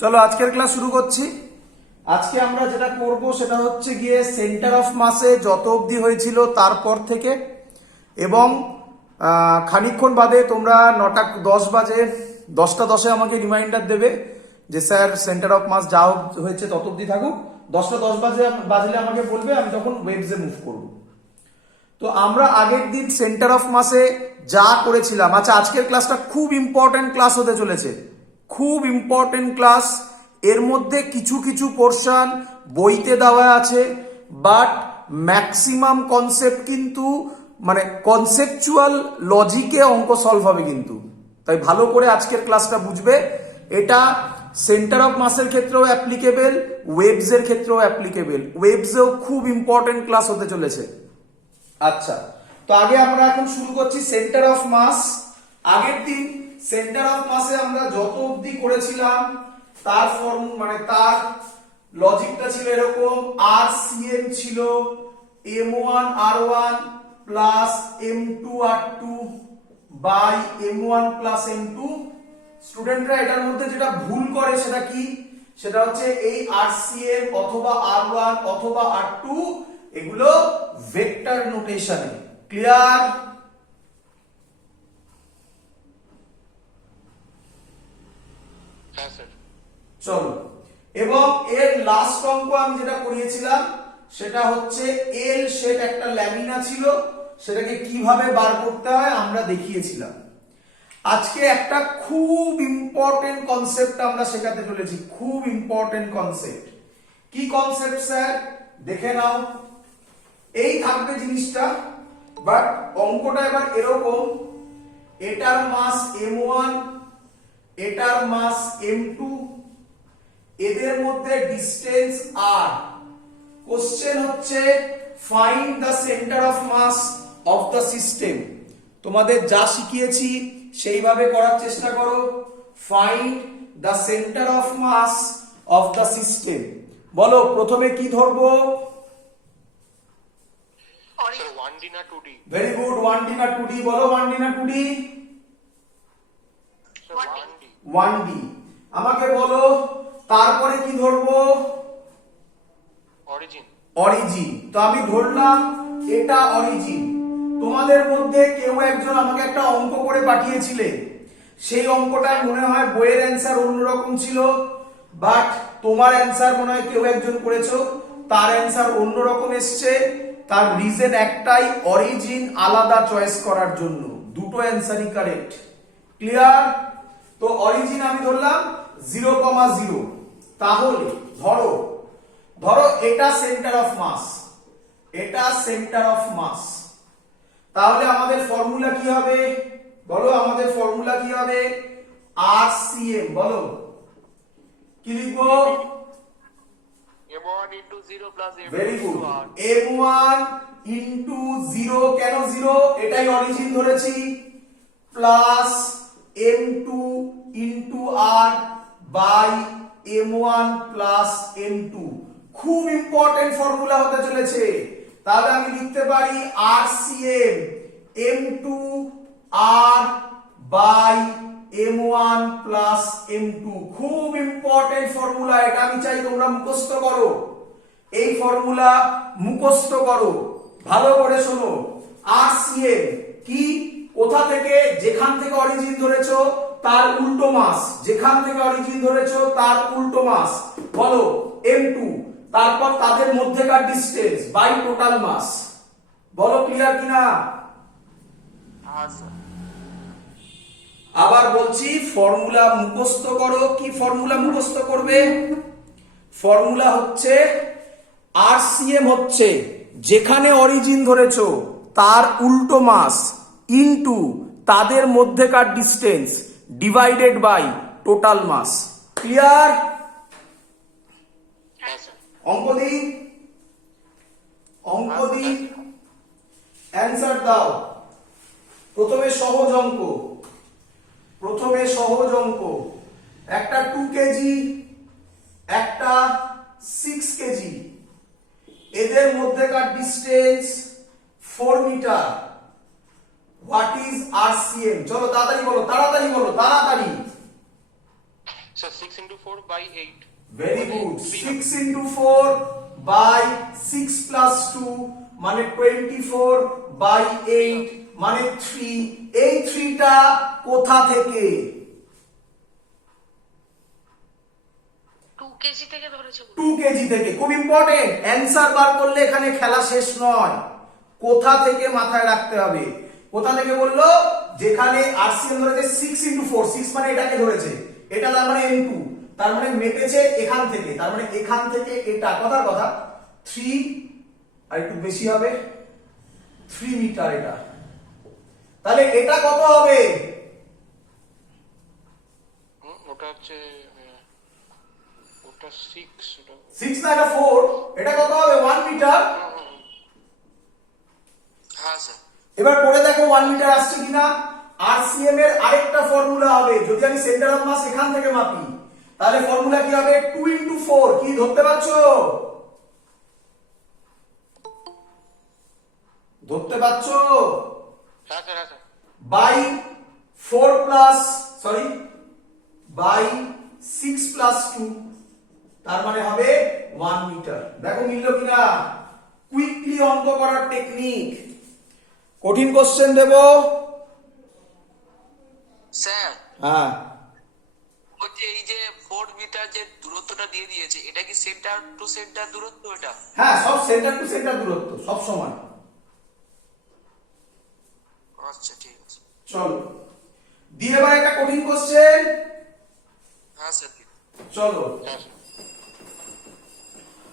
চলো আজকের ক্লাস শুরু করছি। আজকে আমরা যেটা করব সেটা হচ্ছে গিয়ে সেন্টার অফ মাসে যত অবধি হয়েছিল তারপর থেকে, এবং খানিকক্ষণ বাদে তোমরা 9:10 বাজে 10:10 আমাকে রিমাইন্ডার দেবে যে স্যার সেন্টার অফ মাস যা হয়েছে তত অবধি থাকুক। 10:10 বাজলে আমাকে বলবে, আমি তখন ওয়েবসে মুভ করব। তো আমরা আগের দিন সেন্টার অফ মাসে যা করেছিলাম, আচ্ছা আজকের ক্লাসটা খুব ইম্পর্টেন্ট ক্লাস হতে চলেছে, খুব ইম্পর্টেন্ট ক্লাস। এর মধ্যে কিছু কিছু পোর্শন বইতে দেওয়া আছে, বাট ম্যাক্সিমাম কনসেপ্ট কিন্তু মানে কনসেপচুয়াল লজিকে অঙ্ক সলভ হবে কিন্তু। তাই ভালো করে আজকের ক্লাসটা বুঝবে। এটা সেন্টার অফ মাসের ক্ষেত্রেও অ্যাপ্লিকেবল, ওয়েবসের ক্ষেত্রেও অ্যাপ্লিকেবল। ওয়েবসেও খুব ইম্পর্টেন্ট ক্লাস হতে চলেছে। আচ্ছা, তো আগে আমরা এখন শুরু করছি সেন্টার অফ মাস। আগের দিন সেন্টার অফ মাসে আমরা যত অবধি করেছিলাম তার ফর্ম মানে তার লজিকটা ছিল এরকম: আর সিএম ছিল m1 r1 plus m2 r2 by m1 plus m2। স্টুডেন্টরা এটার মধ্যে যেটা ভুল করে সেটা কি, সেটা হচ্ছে এই rcm অথবা r1 অথবা r2 এগুলো ভেক্টর নোটেশনে। ক্লিয়ার? চলো, এবং এর লাস্ট অঙ্ক আমি যেটা করিয়েছিলাম সেটা হচ্ছে এল শেপ একটা ল্যামিনা ছিল, সেটাকে কিভাবে বার করতে হয় আমরা দেখিয়েছিলাম। আজকে একটা খুব ইম্পর্টেন্ট কনসেপ্ট আমরা শেখাতে চলেছি, খুব ইম্পর্টেন্ট কনসেপ্ট। কি কনসেপ্ট স্যার? দেখে নাও। এই থাকবে জিনিসটা, বাট অঙ্কটা এবার এরকম: এটার মাস m1, এটার মাস m2, এদের মধ্যে ডিসটেন্স r। কোশ্চেন হচ্ছে find the centre of mass of the system. তোমাদের যা শিখিয়েছি সেইভাবে করার চেষ্টা করো। Find the centre of mass of the system. বলো প্রথমে কি ধরবো? 1D না 2D? ভেরি গুড, 1D না 2D? বলো 1D না 2D? 1D। 1D। আমাকে বলো তারপরে কি ধরবো? অরিজিন। অরিজিন। তো আমি ধরলাম এটা অরিজিন। তোমাদের মধ্যে কেউ একজন আমাকে একটা অঙ্ক করে পাঠিয়েছিলে, সেই অঙ্কটায় মনে হয় বইয়ের অ্যান্সার অন্যরকম ছিল, বাট তোমার অ্যান্সার মনে হয় কেউ একজন করেছো, তার অ্যান্সার অন্যরকম এসছে। তার রিজন একটাই, অরিজিন আলাদা চয়েস করার জন্য। দুটো অ্যান্সারই কারেক্ট। ক্লিয়ার? তো অরিজিন আমি ধরলাম 0,0। তাহলে ধরো এটা সেন্টার অফ মাস, এটা সেন্টার অফ মাস। তাহলে আমাদের ফর্মুলা কি হবে? বলো আমাদের ফর্মুলা কি হবে? RCM। বলো কি লিখবো? m1 into 0 plus m2 very good. into r। m1 into 0, কেন 0? এটাই অরিজিন ধরেছি, plus m2 into r by m1 plus m2। খুব ইম্পর্টেন্ট ফর্মুলা হতে চলেছে। তাহলে আমি লিখতে পারি RCM m2 r by m1 plus m2। খুব ইম্পর্টেন্ট ফর্মুলা, এটা আমি চাই তোমরা মুখস্থ করো। এই ফর্মুলা মুখস্থ করো, ভালো করে শোনো। RCM কি? কোথা থেকে? যেখান থেকে অরিজিন ধরেছো তার উল্টো মাস, যেখান থেকে অরিজিন ধরেছো তার উল্টো মাস। বলো m2, তারপর তাদের মধ্যেকার ডিসটেন্স বাই টোটাল মাস। বলো ক্লিয়ার কিনা? আবার বলছি ফর্মুলা মুখস্থ করো। কি ফর্মুলা মুখস্থ করবে? ফর্মুলা হচ্ছে RCM হচ্ছে যেখানে অরিজিন ধরেছো তার উল্টো মাস ইনটু তাদের মধ্যেকার distance divided by total mass. Clear? অঙ্ক দিই, অঙ্ক দিই, অ্যান্সার দাও। প্রথমে সহজ অঙ্ক, প্রথমে সহজ অঙ্ক। একটা 2 কেজি, একটা 6 কেজি, এদের মধ্যেকার distance 4 metre. What is RCM? চলো তাড়াতাড়ি বলো, তাড়াতাড়ি বলো, তাড়াতাড়ি। Sir, 6 into 4 by 8. Very good, 6 into 4 by 6 plus 2 মানে 24 by 8 মানে 3। এই 3টা কোথা থেকে? 2 কেজি থেকে ধরেছে। 2 কেজি থেকে। খুব ইম্পর্টেন্ট, অ্যানসার বার করলে এখানে খেলা শেষ নয়, কোথা থেকে মাথায় রাখতে হবে। কোথা থেকে বললো? যেখানে আরসিএম ধরেছে 6 into 4, 6 মানে এটাকে ধরেছে, এটা তার মানে m2, তার মানে মেপেছে এখান থেকে, তার মানে এখান থেকে এটা, কথার কথা 3 আর একটু বেশি হবে 3 মিটার এটা। তাহলে এটা কত হবে? ওটা হচ্ছে ওটা 6 ওটা 6 না এটা 4, এটা কত হবে? 1 মিটার। হ্যাঁ স্যার। এবার করে দেখো 1 মিটার আসছে কিনা। আরসিএম এর আরেকটা ফর্মুলা হবে, যদি আমি সেন্টার অফ মাস এখান থেকে মাপি তাহলে ফর্মুলা কি হবে? 2 into 4, কি ধরতে পারছো? ধরতে পারছো? হ্যাঁ স্যার, হ্যাঁ sir. By 4 plus sorry by 6 plus 2, তার মানে হবে 1 মিটার। দেখো মিলল কিনা? কুইকলি অঙ্ক করার টেকনিক। কঠিন কোশ্চেন দেব। স্যার, হ্যাঁ, বলছি এই যে 4 মিটার যে দূরত্বটা দিয়ে দিয়েছে, এটা কি সেন্টার টু সেন্টার দূরত্ব? এটা হ্যাঁ, সব সেন্টার টু সেন্টার দূরত্ব সব সমান। আচ্ছা, ঠিক আছে। চলো দিয়ে এবার একটা কঠিন কোশ্চেন। হ্যাঁ স্যার, দিন। চলো হ্যাঁ স্যার।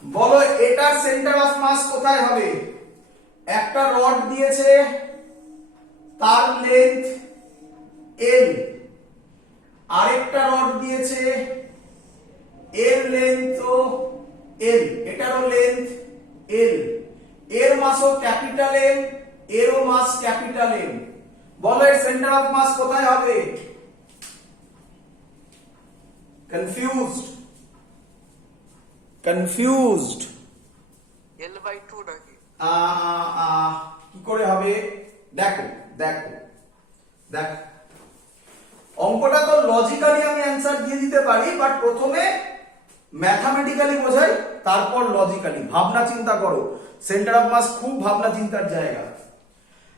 বলো এটার সেন্টার অফ মাস কোথায় হবে? একটা রড দিয়েছে, তার লেন্থ l, আরেকটা রড দিয়েছে, এর লেন্থ l, এটারও লেন্থ l, এর মাসও ক্যাপিটাল M, এরও মাস ক্যাপিটাল M। বলো এর সেন্টার অফ মাস কোথায় হবে? কনফিউজড L/2 নাকি? কি করে হবে? দেখো দেখো দেখো, অঙ্কটা তো লজিক্যালি আমি অ্যান্সার দিয়ে দিতে পারি, বাট প্রথমে ম্যাথামেটিক্যালি বোঝাই, তারপর লজিক্যালি। ভাবনা চিন্তা করো, সেন্টার অফ মাস খুব ভাবনা চিন্তার জায়গা।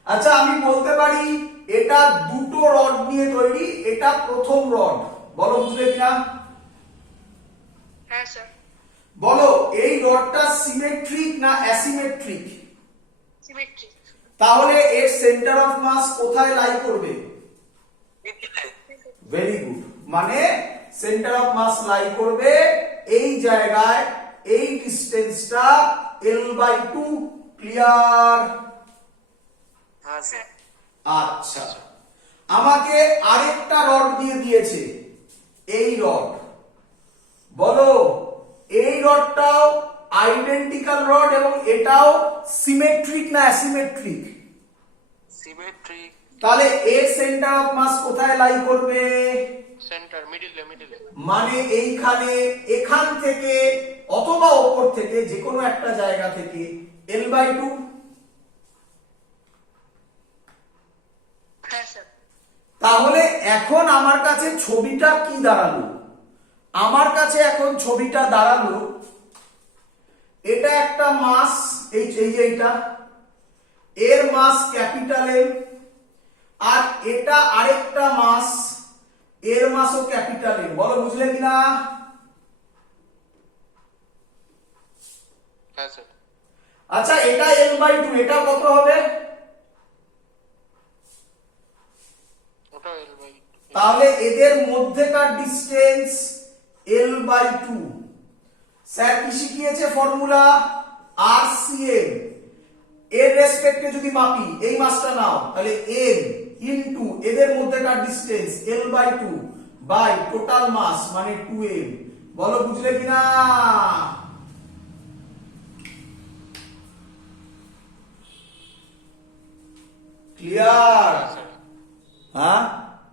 আচ্ছা, আমি বলতে পারি এটা দুটো রড নিয়ে তৈরি, এটা প্রথম রড। বলো বুঝলে কিনা? হ্যাঁ স্যার। বলো এই রডটা সিমেট্রিক না অ্যাসিমেট্রিক? সিমেট্রিক। তাহলে এর সেন্টার অফ মাস কোথায় লাই করবে? মিডিলে। ভেরি গুড, মানে সেন্টার অফ মাস লাই করবে এই জায়গায়, এই ডিসটেন্সটা l/2। ক্লিয়ার? হ্যাঁ স্যার। আচ্ছা, আমাকে আরেকটা রড দিয়ে দিয়েছে, এই রড। বলো এই রডটাও আইডেন্টিক্যাল রড এবং এটাও সিমেট্রিক না অ্যাসিমেট্রিক? সিমেট্রিক। তাহলে এর সেন্টার অফ মাস কোথায় লাই করবে? সেন্টার মিডিলে। মানে এইখানে, এখান থেকে অথবা ওপর থেকে, যে কোনো একটা জায়গা থেকে l/2। হ্যাঁ স্যার। তাহলে এখন আমার কাছে ছবিটা কি দাঁড়ালো? আমার কাছে এখন ছবিটা দাঁড়ালো, এটা একটা মাস, এই যে এইটা, এর মাস ক্যাপিটাল M, আর এটা আরেকটা মাস, এর মাসও ক্যাপিটাল M। বলো বুঝলে কিনা? হ্যাঁ স্যার। আচ্ছা, এটা l/2, এটা কত হবে? ওটা L/2। তাহলে এদের মধ্যেকার ডিসটেন্স l/2। স্যার কি শিখিয়েছে ফর্মুলা? আরসিএম এর রেসপেক্টে যদি মাপি, এই মাসটা নাও, তাহলে m ইনটু এদের মধ্যেকার ডিসটেন্স l/2 বাই টোটাল মাস মানে 2m। বলো বুঝলে কিনা? ক্লিয়ার? হ্যাঁ।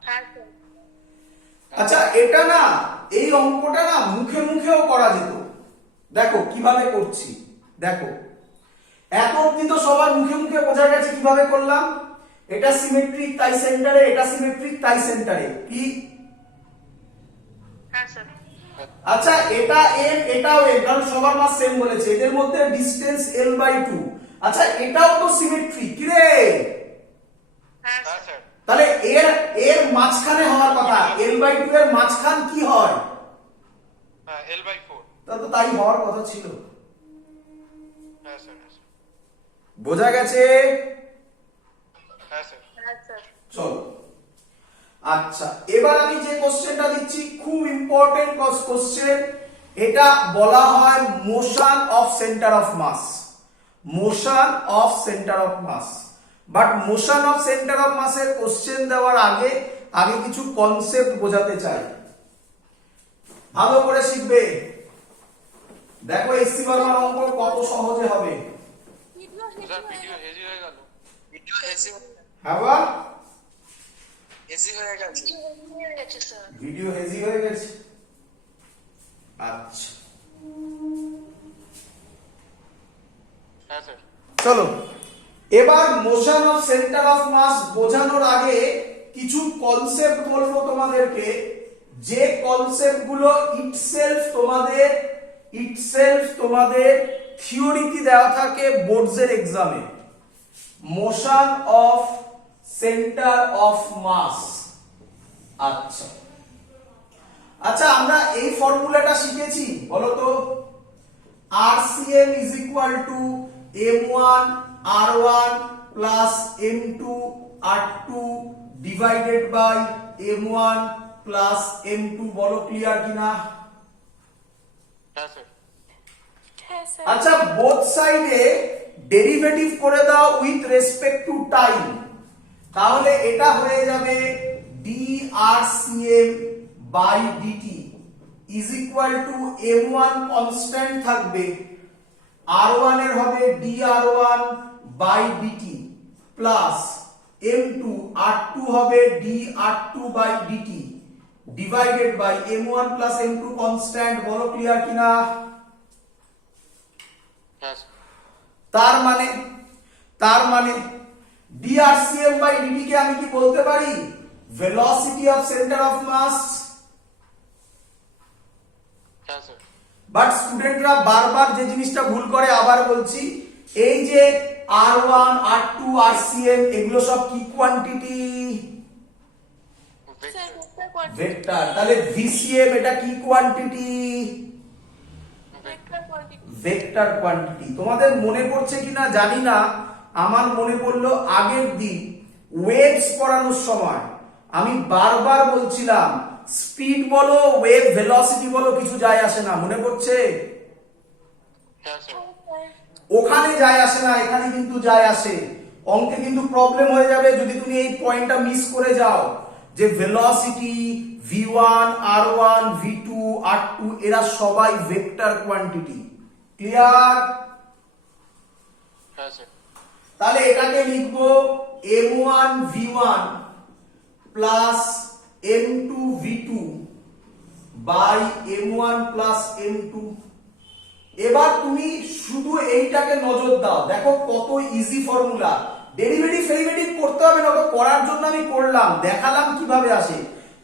হ্যাঁ স্যার। আচ্ছা, এটা না, এই অঙ্কটা না মুখে মুখেও করা যেত। দেখো কিভাবে করছি, দেখো এত অব্দি তো সবার মুখে মুখে বোঝা গেছে কিভাবে করলাম। এটা সিমেট্রিক তাই সেন্টারে, এটা সিমেট্রিক তাই সেন্টারে। কি? হ্যাঁ স্যার। আচ্ছা এটা m এটাও m, কারণ সবার মাস সেম বলেছে, এদের মধ্যে ডিসটেন্স l/2। আচ্ছা এটাও তো সিমেট্রি, কি রে? হ্যাঁ হ্যাঁ স্যার। স্যার। তাহলে এর এর মাঝখানে হওয়ার কথা, l/2 এর মাঝখান কি হয়? হ্যাঁ L/4। তা তো তাই হওয়ার কথা ছিল। হ্যাঁ স্যার, হ্যাঁ স্যার। বোঝা গেছে? হ্যাঁ স্যার। হ্যাঁ স্যার। চলো আচ্ছা, এবার আমি যে কোশ্চেনটা দিচ্ছি খুব ইম্পর্টেন্ট কোশ্চেন। এটা বলা হয় motion of centre of mass. Motion of centre of mass. But motion of centre of মাসের কোশ্চেন দেওয়ার আগে আগে কিছু কনসেপ্ট বোঝাতে চাই, ভালো করে শিখবে। দেখো এসসি বর্মার অঙ্ক কত সহজে হবে। স্যার ভিডিও হেজি হয়ে গেল। ভিডিও এসি হ্যাঁ বা এসি হয়ে গেছে। হয়ে গেছে স্যার। ভিডিও হেজি হয়ে গেছে। আচ্ছা হ্যাঁ স্যার। চলো এবার motion of centre of mass বোঝানোর আগে কিছু কনসেপ্ট বলবো তোমাদেরকে, যে কনসেপ্ট গুলো ইটসেলফ তোমাদের থিওরিতে দেওয়া থাকে বোর্ডসের এক্সামে। Motion of centre of mass. আচ্ছা আচ্ছা আমরা এই ফর্মুলাটা শিখেছি, বলো তো। RCM is equal to M1 R1 plus M2 R2 divided by M1 plus M2, বলো ক্লিয়ার কিনা? হ্যাঁ স্যার। আচ্ছা বোথ সাইডে ডেরিভেটিভ করে দাও উইথ রেসপেক্ট টু টাইম, তাহলে এটা হয়ে যাবে drcm by dt is equal to m1 constant থাকবে, r1 এর হবে dr1 by dt plus m2 r2 হবে dr2 by dt divided by m1 plus m2 constant, বলো ক্লিয়ার কিনা? হ্যাঁ স্যার। তার মানে drcm by dt কে আমি কি বলতে পারি? Velocity of centre of mass. হ্যাঁ স্যার। বাট স্টুডেন্টরা বারবার যে জিনিসটা ভুল করে, আবার বলছি, এই যে r1 r2 rcm এগুলো সব কি কোয়ান্টিটি? ভেক্টর। ভেক্টর। তাহলে vcm এটা কি কোয়ান্টিটি? Vector quantity. তোমাদের মনে পড়ছে কিনা জানি না, আমার মনে পড়লো আগের দিন ওয়েভস পড়ানোর সময় আমি বারবার বলছিলাম স্পিড বলো ওয়েভ ভেলোসিটি বলো কিছু যায় আসে না, মনে পড়ছে? হ্যাঁ স্যার। ওখানে যায় আসে না, এখানে কিন্তু যায় আসে। অঙ্কে কিন্তু প্রবলেম হয়ে যাবে যদি তুমি এই পয়েন্টটা মিস করে যাও, যে velocity v1 r1 v2 r2 এরা সবাই ভেক্টর কোয়ান্টিটি। ক্লিয়ার? হ্যাঁ স্যার। তাহলে এটাকে লিখবো m1 v1 plus m2 v2 by m1 plus m2। এবার তুমি শুধু এইটাকে নজর দাও, দেখো কত ইজি ফর্মুলা। ডেরিভেটিভ করতে হবে না, ওটা করার জন্য আমি করলাম, দেখালাম কিভাবে আসে,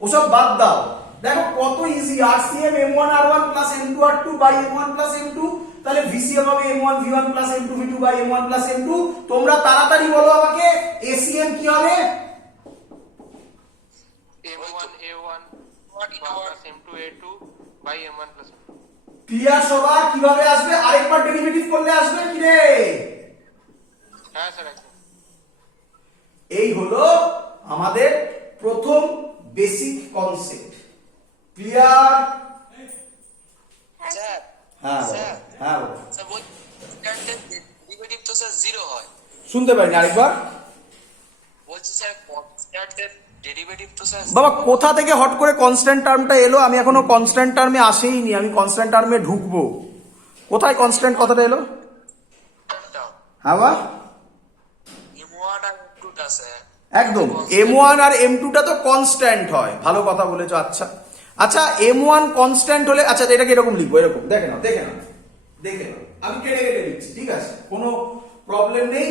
ওসব বাদ দাও। দেখো কত easy. RCM m1 r1 plus m2 r2 by m1 plus m2, তাহলে VCM হবে m1 v1 plus m2 v2 by m1 plus m2। তোমরা তাড়াতাড়ি বলো আমাকে ACM কি হবে? M1 A1 plus M2 A2 by M1 plus M2। Clear সবার? কিভাবে আসবে? আরেকবার ডেরিভেটিভ করলে আসবে কি রে? হ্যাঁ স্যার একদম। এই হলো আমাদের প্রথম বেসিক কনসেপ্ট। ক্লিয়ার? স্যার হ্যাঁ স্যার। হ্যাঁ স্যার বল ডেরিভেটিভ তো স্যার 0 হয়। শুনতে পারিনি, আরেকবার বলছি স্যার কনস্ট্যান্টের ডেরিভেটিভ তো স্যার বাবা। কোথা থেকে হট করে কনস্ট্যান্ট টার্মটা এলো? আমি এখনো কনস্ট্যান্ট টার্মে আসেইনি, আমি কনস্ট্যান্ট টার্মে ঢুকবো। কোথায় কনস্ট্যান্ট কথাটা এলো? হ্যাঁ বা m1 আর m2 টা স্যার একদম m1 আর m2 টা তো কনস্ট্যান্ট হয়, ভালো কথা বলেছো। আচ্ছা আচ্ছা m1 কনস্ট্যান্ট হলে, আচ্ছা এটাকে এরকম লিখবো, এরকম দেখে নাও আমি কেটে কেটে লিখছি, ঠিক আছে, কোনো প্রবলেম নেই।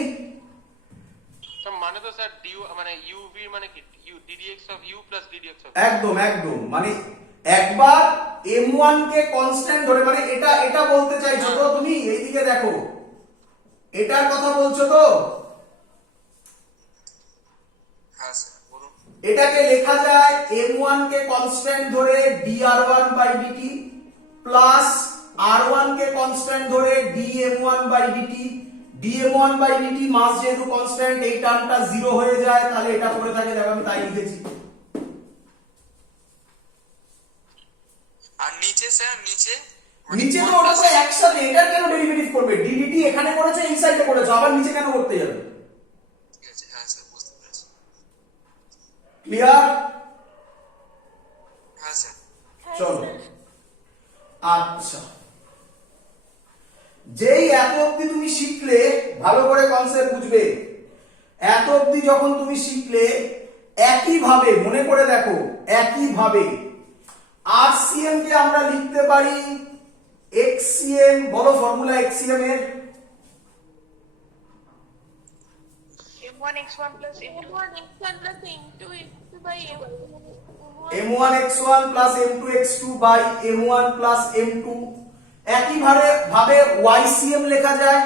তো মানে তো স্যার DU মানে UV মানে কি ddx of u plus ddx of একদম মানে একবার m1 কে কনস্ট্যান্ট ধরে, মানে এটা এটা বলতে চাইছো তো তুমি? এইদিকে দেখো, এটার কথা বলছো তো? হ্যাঁ স্যার বলুন। এটাকে লেখা যায় m1 কে কনস্ট্যান্ট ধরে dr1 by dt plus r1 কে কনস্ট্যান্ট ধরে dm1 by dt। dm1 by dt mass যেহেতু কনস্ট্যান্ট, এই টার্মটা 0 হয়ে যায়, তাহলে এটা পড়ে থাকে, দেখো আমি তাই লিখেছি। আর নিচে স্যার নিচে নিচে তো ওটা তো একসাথে, এটা কেন ডেরিভেটিভ করবে? ddt এখানে করেছে, এই সাইডে করেছে, আবার নিচে কেন করতে যাবে? ঠিক আছে, হ্যাঁ স্যার বুঝতে পেরেছি। ক্লিয়ার? হ্যাঁ স্যার। চলো, আচ্ছা, যেই এত অবধি তুমি শিখলে, ভালো করে কনসেপ্ট বুঝবে, এত অবধি যখন তুমি শিখলে, একইভাবে মনে করে দেখো, একইভাবে RCM কে আমরা লিখতে পারি XCM। বলো ফর্মুলা XCM এর। m1 x1 plus m1 x1 plus m2 x2 by m1 x1 plus m2 x2 by m1 plus m2। একইভাবে ভাবে YCM লেখা যায়।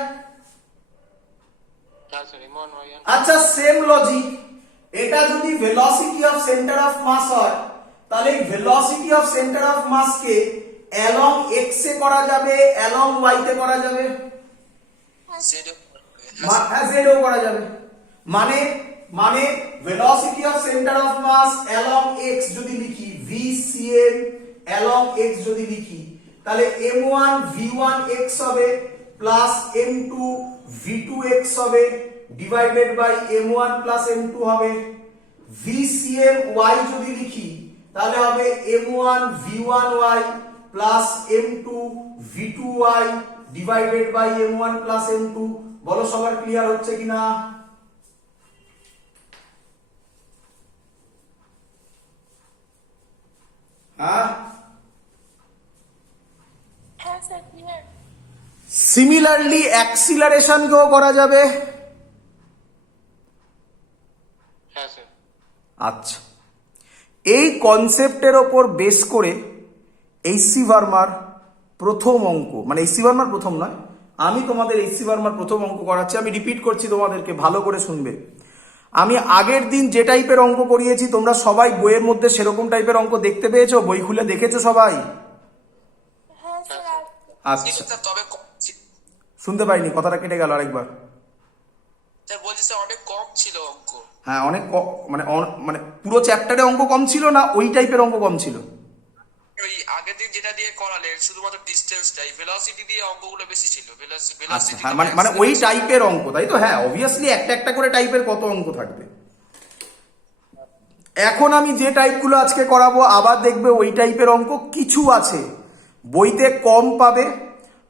হ্যাঁ স্যার m1 y1। আচ্ছা, সেম লজিক, এটা যদি velocity of centre of mass হয়, তাহলে velocity of centre of mass কে অ্যালং x এ করা যাবে, অ্যালং y তে করা যাবে, জেড হ্যাঁ z এও করা যাবে। মানে মানে velocity of centre of mass along x যদি লিখি, vcm অ্যালং x যদি লিখি, তাহলে m1 v1 x হবে প্লাস m2 v2 x হবে divided by m1 plus m2 হবে। vcm y যদি লিখি, তাহলে হবে m1 v1 y plus m2 v2 y divided by m1 plus m2। বলো সবার ক্লিয়ার হচ্ছে কিনা? হ্যাঁ, হ্যাঁ স্যার ক্লিয়ার। সিমিলারলি অ্যাক্সিলারেশন কেও করা যাবে। হ্যাঁ স্যার। আচ্ছা, এই কনসেপ্টের ওপর বেস করে এইচসি ভার্মার প্রথম অঙ্ক, মানে এইচসি ভার্মার প্রথম নয়, আমি তোমাদের এইচসি ভার্মার প্রথম অঙ্ক করাচ্ছি। আমি রিপিট করছি, তোমাদেরকে ভালো করে শুনবে। আমি আগের দিন যে টাইপের অঙ্ক করিয়েছি, তোমরা সবাই বইয়ের মধ্যে সেরকম টাইপের অঙ্ক দেখতে পেয়েছো? বই খুলে দেখেছো সবাই? হ্যাঁ স্যার। আচ্ছা, স্যার তবে কম ছিল। শুনতে পাইনি, কথাটা কেটে গেল আরেকবার। স্যার বলছি স্যার অনেক কম ছিল অঙ্ক। হ্যাঁ, অনেক মানে মানে পুরো চ্যাপ্টারে অঙ্ক কম ছিল না, ওই টাইপের অঙ্ক কম ছিল? ওই আগের দিন যেটা দিয়ে করালেন শুধুমাত্র ডিসটেন্সটাই, ভেলোসিটি দিয়ে অঙ্কগুলো বেশি ছিল। আচ্ছা, ভেলোসিটি হ্যাঁ, মানে ওই টাইপের অঙ্ক, তাই তো? হ্যাঁ, অবভিয়াসলি একটা একটা করে টাইপের কত অঙ্ক থাকবে। এখন আমি যে টাইপগুলো আজকে করাবো, আবার দেখবে ওই টাইপের অঙ্ক কিছু আছে, বইতে কম পাবে,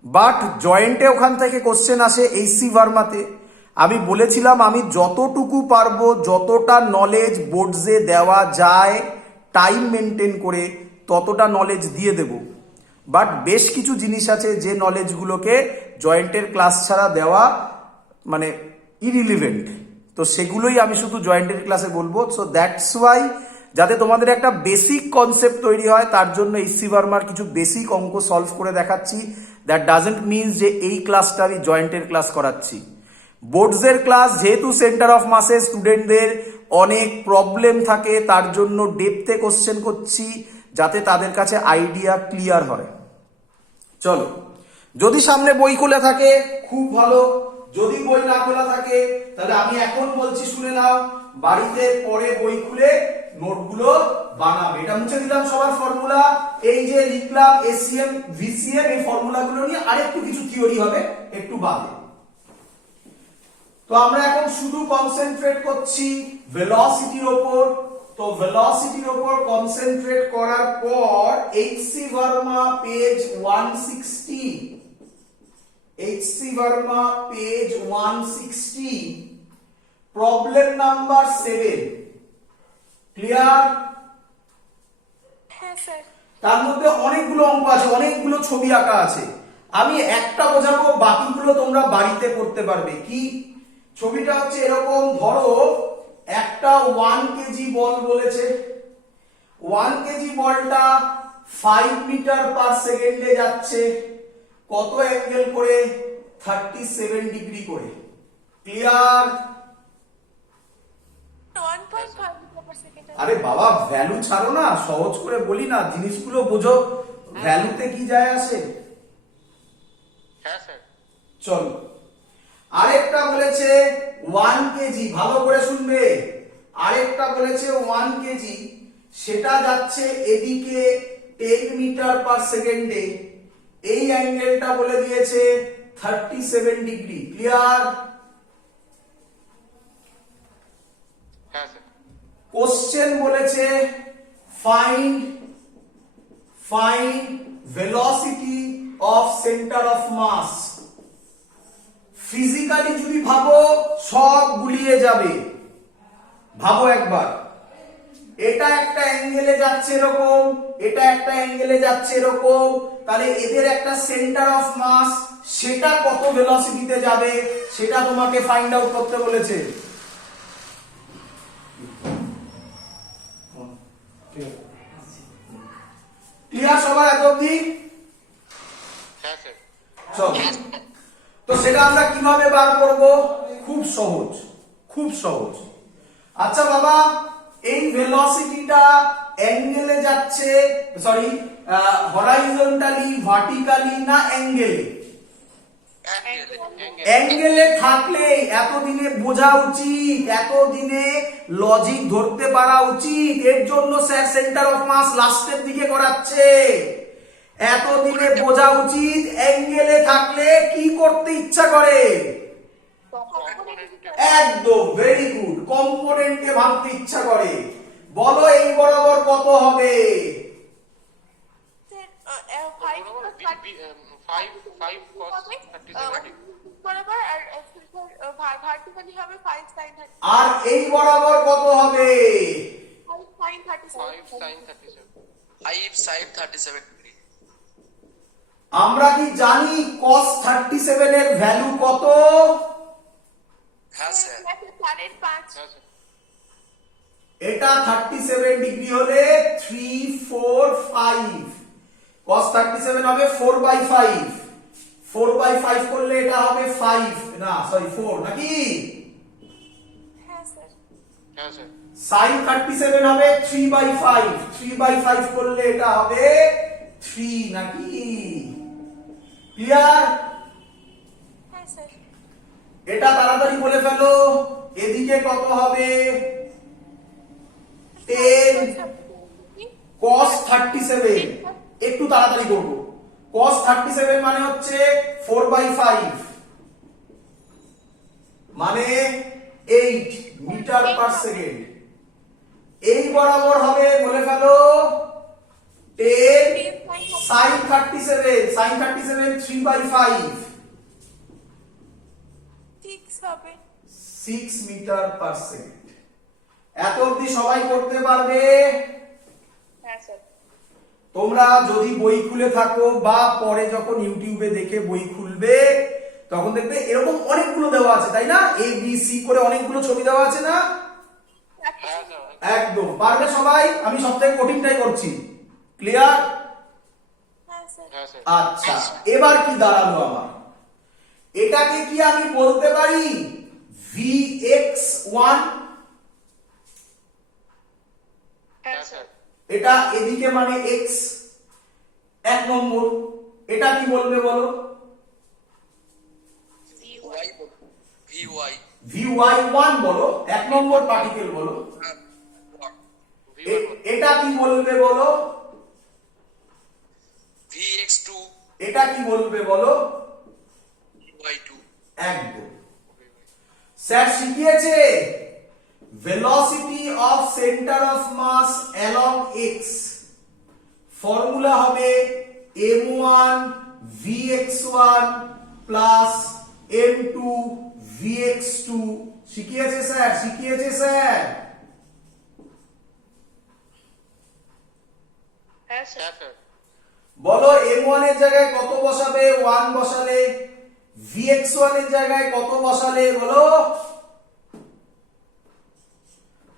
বাট জয়েন্টে ওখান থেকে কোশ্চেন আসে এইচসি ভার্মাতে। আমি বলেছিলাম আমি যতটুকু পারবো, যতটা নলেজ বোর্ডসে দেওয়া যায় টাইম মেনটেন করে, ততটা নলেজ দিয়ে দেব। বাট বেশ কিছু জিনিস আছে যে নলেজগুলোকে জয়েন্টের ক্লাস ছাড়া দেওয়া মানে ইরিলিভেন্ট, তো সেগুলোই আমি শুধু জয়েন্টের ক্লাসে বলবো। সো দ্যাটস ওয়াই, যাতে তোমাদের একটা বেসিক কনসেপ্ট তৈরি হয়, তার জন্য এইচসি ভার্মার কিছু বেসিক অঙ্ক সলভ করে দেখাচ্ছি। দ্যাট ডাজেন্ট মিনস যে এই ক্লাসটা আমি জয়েন্টের ক্লাস করাচ্ছি। বোর্ডসের ক্লাস যেহেতু সেন্টার অফ মাসে স্টুডেন্টদের অনেক প্রবলেম থাকে, তার জন্য ডেপথে কোশ্চেন করছি, যাতে তাদের কাছে আইডিয়া ক্লিয়ার হয়। চলো, যদি সামনে বই খোলা থাকে খুব ভালো, যদি বই না খোলা থাকে তাহলে আমি এখন বলছি শুনে নাও, বাড়িতে পরে বই খুলে নোটগুলো বানাবে। এটা মুছে দিলাম সবার ফর্মুলা, এই যে লিখলাম এসিএম ভিসিএম, এই ফর্মুলাগুলো নিয়ে আরেকটু কিছু থিওরি হবে একটু বাদে। তো আমরা এখন শুধু কনসেন্ট্রেট করছি ভেলোসিটির ওপর। তো ভেলোসিটির ওপর কনসেন্ট্রেট করার পর HC Verma page 160, HC Verma page 160, problem number 7। Clear? হ্যাঁ স্যার। তার মধ্যে অনেকগুলো অঙ্ক আছে, অনেকগুলো ছবি আঁকা আছে। আমি একটা বোঝাবো, বাকিগুলো তোমরা বাড়িতে করতে পারবে। কি ছবিটা হচ্ছে এরকম, ধরো একটা 1 কেজি বল বলেছে, 1 কেজি বলটা 5 মিটার পার সেকেন্ডে যাচ্ছে, কত অ্যাঙ্গেল করে? 37 ডিগ্রি করে। ক্লিয়ার? 1.5 meter per second. আরে বাবা ভ্যালু ছাড়ো না, সহজ করে বলি না, জিনিসগুলো বোঝো, ভ্যালুতে কি যায় আসে। হ্যাঁ স্যার। চলো আরেকটা বলেছে 1 কেজি, ভালো করে শুনবে, আরেকটা বলেছে 1 কেজি, সেটা যাচ্ছে এদিকে 10 মিটার পার সেকেন্ডে, এই অ্যাঙ্গেলটা বলে দিয়েছে 37 ডিগ্রি। ক্লিয়ার? হ্যাঁ স্যার। কোশ্চেন বলেছে find velocity of centre of mass. Physically যদি ভাবো সব গুলিয়ে যাবে, ভাবো একবার, এটা একটা অ্যাঙ্গেলে যাচ্ছে এরকম, এটা একটা অ্যাঙ্গেলে যাচ্ছে এরকম, তাহলে এদের একটা সেন্টার অফ মাস, সেটা কত ভেলোসিটিতে যাবে সেটা তোমাকে ফাইন্ড আউট করতে বলেছে। ক্লিয়ার সবাই এত অবধি? হ্যাঁ স্যার। চলো, তো সেটা আমরা কিভাবে বার করব? খুব সহজ, খুব সহজ। আচ্ছা বাবা, এই ভেলোসিটিটা অ্যাঙ্গেলে যাচ্ছে, সরি হরাইজন্টালি, ভার্টিক্যালি না অ্যাঙ্গেলে? অ্যাঙ্গেলে থাকলে এতদিনে বোঝা উচিত, এতদিনে লজিক ধরতে পারা উচিত, এর জন্য স্যার সেন্টার অফ মাস লাস্টের দিকে করাচ্ছে। এতদিনে বোঝা উচিত অ্যাঙ্গেলে থাকলে কি করতে ইচ্ছা করে। একদম ভেরি গুড, কম্পোনেন্টে ভাঙতে ইচ্ছা করে। বলো এই বরাবর কত হবে? ফাইভ cos 37 বরাবর আর ভার্টিক্যালি হবে 5 sin 30, আর এই বরাবর কত হবে? 5 sin 37. 5 sin 37। 5 sin 37 degree. আমরা কি জানি cos 37 এর ভ্যালু কত? হ্যাঁ স্যার। 5.5. হ্যাঁ স্যার। এটা 37 ডিগ্রি হলে 3 4 5, cos 37 হবে 4/5, 4/5 করলে এটা হবে 5, না সরি 4 নাকি? হ্যাঁ স্যার। হ্যাঁ স্যার। sin 37 হবে 3/5, 3/5 করলে এটা হবে 3 নাকি? ক্লিয়ার? হ্যাঁ স্যার। এটা তাড়াতাড়ি বলে ফেলো, এদিকে কত হবে? 10 cos 37, একটু তাড়াতাড়ি করব। cos 37 মানে হচ্ছে 4/5, মানে 8 মিটার পার সেকেন্ড। এই বরাবর হবে বলে ফেলো 10 sin 37, sin 37 3/5, 6 হবে। 6 মিটার পার সেকেন্ড। এত অবধি সবাই করতে পারবে? হ্যাঁ স্যার। তোমরা যদি বই খুলে থাকো বা পরে যখন ইউটিউবে দেখে বই খুলবে তখন দেখবে এরকম অনেকগুলো দেওয়া আছে, তাই না? এ বি সি করে অনেকগুলো ছবি দেওয়া আছে না? হ্যাঁ স্যার। একদম পারবে সবাই, আমি সবথেকে কঠিনটাই করছি। ক্লিয়ার? হ্যাঁ স্যার। হ্যাঁ স্যার। আচ্ছা, এবার কি দাঁড়ালো আমার? এটাকে কি আমি বলতে পারি vx1? হ্যাঁ স্যার। এটা এদিকে মানে x, 1 নম্বর। এটা কি বলবে বলো? vy1 বলো, 1 নম্বর পার্টিকেল বলো। এটা কি বলবে বলো? vx2 এটা কি বলবে বলো? y2। একদম। স্যার শিখিয়েছে velocity of centre of mass along x, formula হবে m1 vx1 plus m2 vx2। শিখিয়েছে স্যার, শিখিয়েছে স্যার। হ্যাঁ হ্যাঁ স্যার। বলো m1 এর জায়গায় কত বসাবে? 1 বসালে। vx1 এর জায়গায় কত বসালে বলো?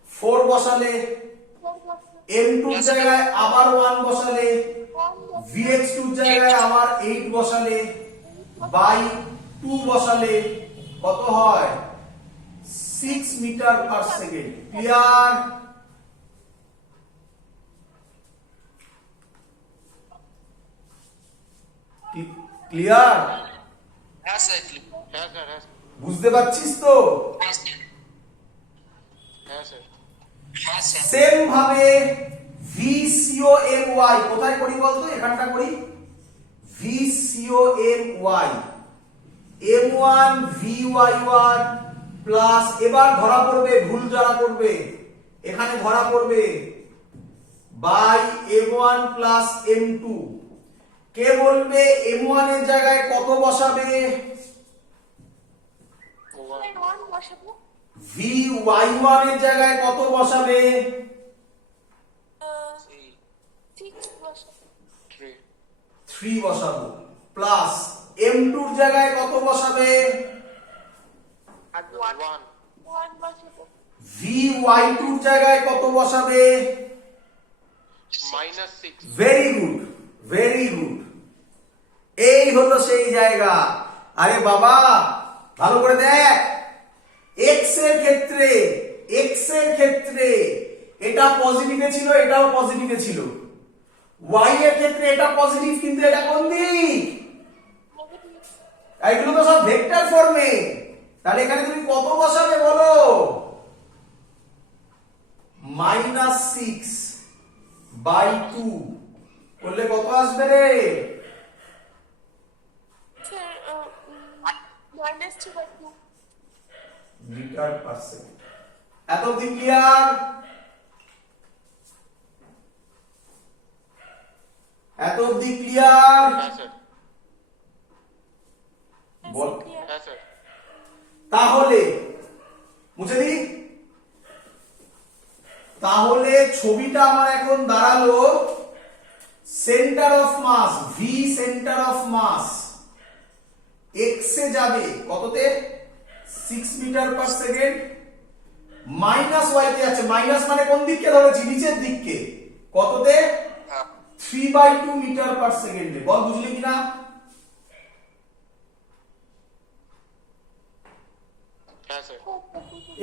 4 বসালে। M2 এর জায়গায় আবার 1 বসালে, Vx2 এর জায়গায় আবার 8 বসালে, বাই 2 বসালে কত হয়? 6 metre per second. Clear? Clear? হ্যাঁ স্যার হ্যাঁ স্যার, হ্যাঁ বুঝতে পারছিস তো? হ্যাঁ স্যার হ্যাঁ স্যার। হ্যাঁ স্যার সেম ভাবে VCOMY কোথায় করি বলতো? এখানটা করি। VCOMY M1 VY1 প্লাস, এবার ধরা পড়বে, ভুল যারা করবে এখানে ধরা পড়বে, বাই M1 প্লাস M2। কে বলবে M1 এর জায়গায় কত বসাবে? ওয়ান বসাবো। VY1 এর জায়গায় কত বসাবে? 6 বসাবো। 3 বসাবো, প্লাস M2 এর জায়গায় কত বসাবে? 1 1 বসাবো। VY2 এর জায়গায় কত বসাবে? -6 ভেরি গুড, ভেরি গুড। এই হলো সেই জায়গা। আরে বাবা ভালো করে দেখ, x এর ক্ষেত্রে এটা পজিটিভে ছিল, এটাও পজিটিভে ছিল। y এর ক্ষেত্রে এটা পজিটিভ, কিন্তু এটা কোন দিক? এইগুলো তো সব ভেক্টর ফর্মে। তাহলে এখানে তুমি কত বসাবে বলো? -6/2 করলে কত আসবে রে? Sir -2/2 metre per second. এত অবধি ক্লিয়ার? এত অবধি ক্লিয়ার? হ্যাঁ স্যার, বল। হ্যাঁ স্যার। তাহলে মুছে দি। তাহলে ছবিটা আমার এখন দাঁড়ালো, centre of mass, V centre of mass X এ যাবে কততে? 6 metre per second, minus Y তে যাচ্ছে। মাইনাস মানে কোন দিককে ধরেছি? নিচের দিককে। কততে? 3/2 মিটার পার সেকেন্ডে। বল বুঝলি কিনা? হ্যাঁ স্যার।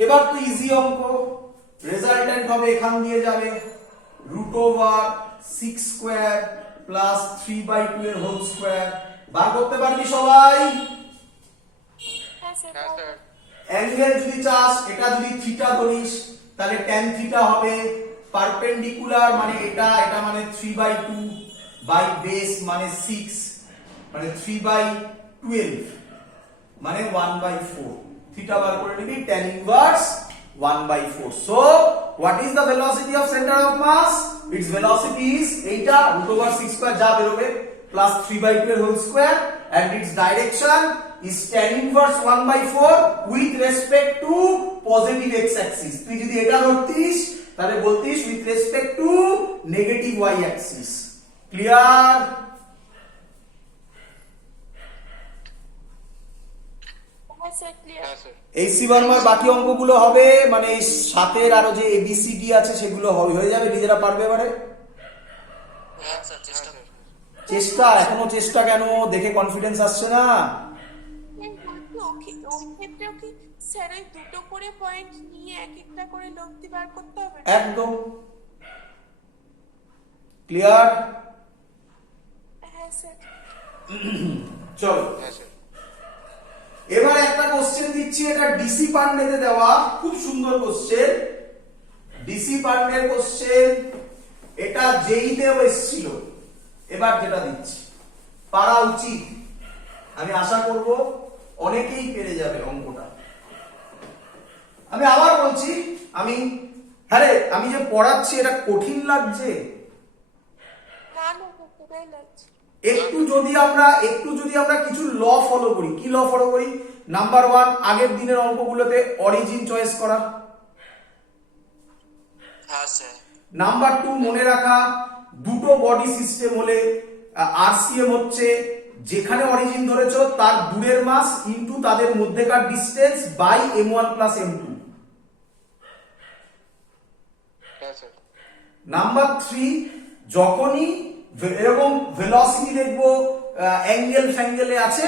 এবার তো ইজি অঙ্ক, রেজাল্টেন্ট হবে এখান দিয়ে যাবে √6 স্কয়ার প্লাস 3/2 এর হোল স্কয়ার। বার করতে পারবি সবাই? হ্যাঁ স্যার। হ্যাঁ স্যার। অ্যাঙ্গেল যদি চাস, এটা যদি থিটা ধরিস তাহলে tan থিটা হবে। পারপেন্ডিকুলার মানে এটা, এটা মানে 3/2 বাই বেস মানে 6 মানে 3/12 মানে 1/4। থিটা বার করে নিবি, tan inverse 1/4। So what is the velocity of center of mass? Its velocity is এইটা √6 স্কয়ার যা বেরোবে প্লাস 3/2 এর whole square, and its direction is tan inverse 1/4 with respect to positive x axis। তুই যদি এটা ধরতিস তাহলে বলতিস with respect to negative y axis। Clear? হ্যাঁ স্যার ক্লিয়ার। হ্যাঁ স্যার। এই সি বর্মার বাকি অঙ্কগুলো হবে, মানে এই সাতের আরো যে এবিসিডি আছে সেগুলো হয়ে যাবে, নিজেরা পারবে এবারে। হ্যাঁ স্যার চেষ্টা হ্যাঁ স্যার। চেষ্টা, এখনো চেষ্টা কেন? দেখে কনফিডেন্স আসছে না? ওই ক্ষেত্রেও কি স্যার ওই দুটো করে পয়েন্ট নিয়ে এক একটা করে লব্ধি বার করতে হবে? একদম ক্লিয়ার? হ্যাঁ স্যার। চলো হ্যাঁ স্যার। এবার একটা কোশ্চেন দিচ্ছি, এটা ডিসি পান্ডেতে দেওয়া, খুব সুন্দর কোশ্চেন। ডিসি পান্ডের কোশ্চেন, এটা জেইতেও এসেছিল। এবার যেটা দিচ্ছি পারা উচিত, আমি আশা করব অনেকেই পেরে যাবে অঙ্কটা। আমি আবার বলছি, আমি যে পড়াচ্ছি এটা কঠিন লাগছে? না না করতেই লাগছে। একটু যদি আমরা কিছু ল ফলো করি। কি ল ফলো করি? নাম্বার 1, আগের দিনের অঙ্কগুলোতে অরিজিন চয়েস করা। হ্যাঁ স্যার নাম্বার 2, মনে রাখা দুটো বডি সিস্টেম হলে আরসিএম হচ্ছে যেখানে অরিজিন ধরেছো তার দূরের মাস ইনটু তাদের মধ্যেকার distance by m1 plus m2। হ্যাঁ স্যার। নাম্বার 3, যখনই এরকম ভেলোসিটি দেখবো অ্যাঙ্গেল ফ্যাঙ্গেলে আছে,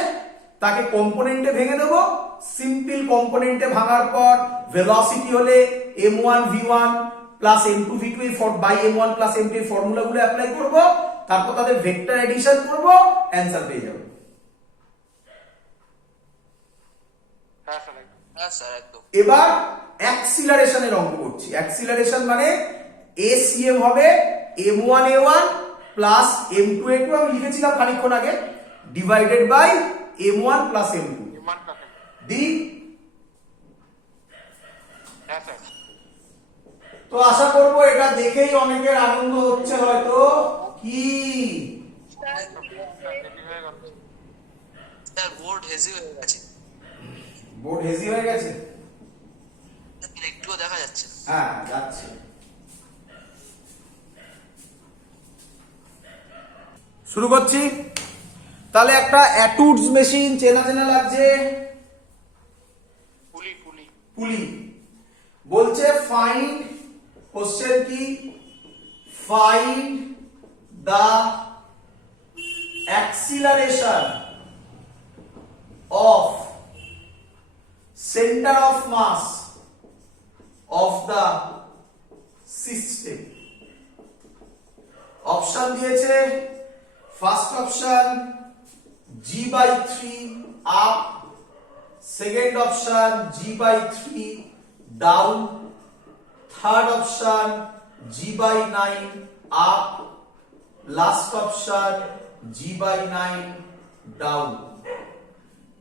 তাকে কম্পোনেন্টে ভেঙে দেবো। সিম্পল কম্পোনেন্টে ভাঙার পর ভেলোসিটি হলে m1 v1 plus m2 v2 by m1 plus m2 এই ফর্মুলাগুলো অ্যাপ্লাই করব, তারপর তাদের ভেক্টর এডিশন করব, অ্যান্সার পেয়ে যাব। হ্যাঁ স্যার একদম। হ্যাঁ স্যার একদম। এবার অ্যাক্সিলারেশনের অঙ্ক করছি। অ্যাক্সিলারেশন মানে acm হবে m1a1 প্লাস m2a2, আমি লিখেছিলাম খানিকক্ষণ আগে, divided by m1 plus m2 ইমান কাকে? দি। হ্যাঁ স্যার। তো আশা করব এটা দেখেই অনেকের আনন্দ হচ্ছে হয়তো। কি রেডি হয়ে গেল। স্যার বোর্ড হেজি হয়ে গেছে, বোর্ড হেজি হয়ে গেছে? একটুও দেখা যাচ্ছে না। হ্যাঁ যাচ্ছে। শুরু করছি। তাহলে একটা অ্যাটুডস মেশিন চেনা চেনা লাগছে, পুলি পুলি। পুলি। বলছে ফাইন্ড, কোশ্চেন কি, find the acceleration of centre of mass of the system. Option দিয়েছে, first option g/3 up, second option g/3 down, third option g/9 up, last option g/9 down.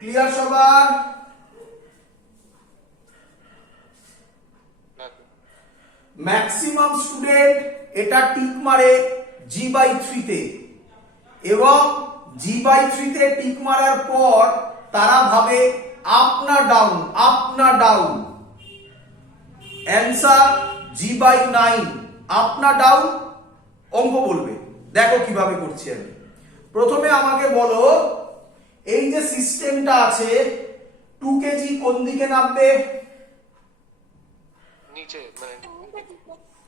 Clear সবার? Maximum student এটা tick মারে g/3 তে, এবং g/3 তে tick মারার পর তারা ভাবে আপ না ডাউন, আপ না ডাউন। অ্যান্সার g/9, আপ না ডাউন। অঙ্ক বলবে, দেখো কিভাবে করছি আমি। প্রথমে আমাকে বলো, এই যে সিস্টেমটা আছে 2 কেজি কোন দিকে নামবে? নিচে মানে।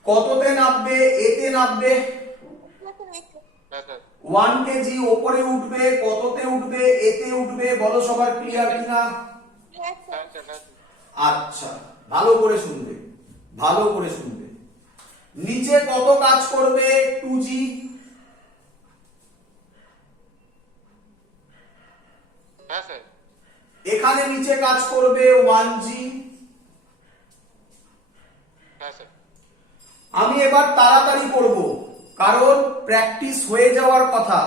কততে নামবে? এতে নামবে। হ্যাঁ স্যার। 1 কেজি ওপরে উঠবে, কততে উঠবে? এতে উঠবে। বলো সবার ক্লিয়ার কিনা? হ্যাঁ স্যার হ্যাঁ স্যার। আচ্ছা, ভালো করে শুনবে, ভালো করে শুনবে। নিচে কত কাজ করবে? 2g। হ্যাঁ স্যার। এখানে নিচে কাজ করবে 1g। হ্যাঁ স্যার। আমি এবার তাড়াতাড়ি করব, কারণ প্র্যাকটিস হয়ে যাওয়ার কথা।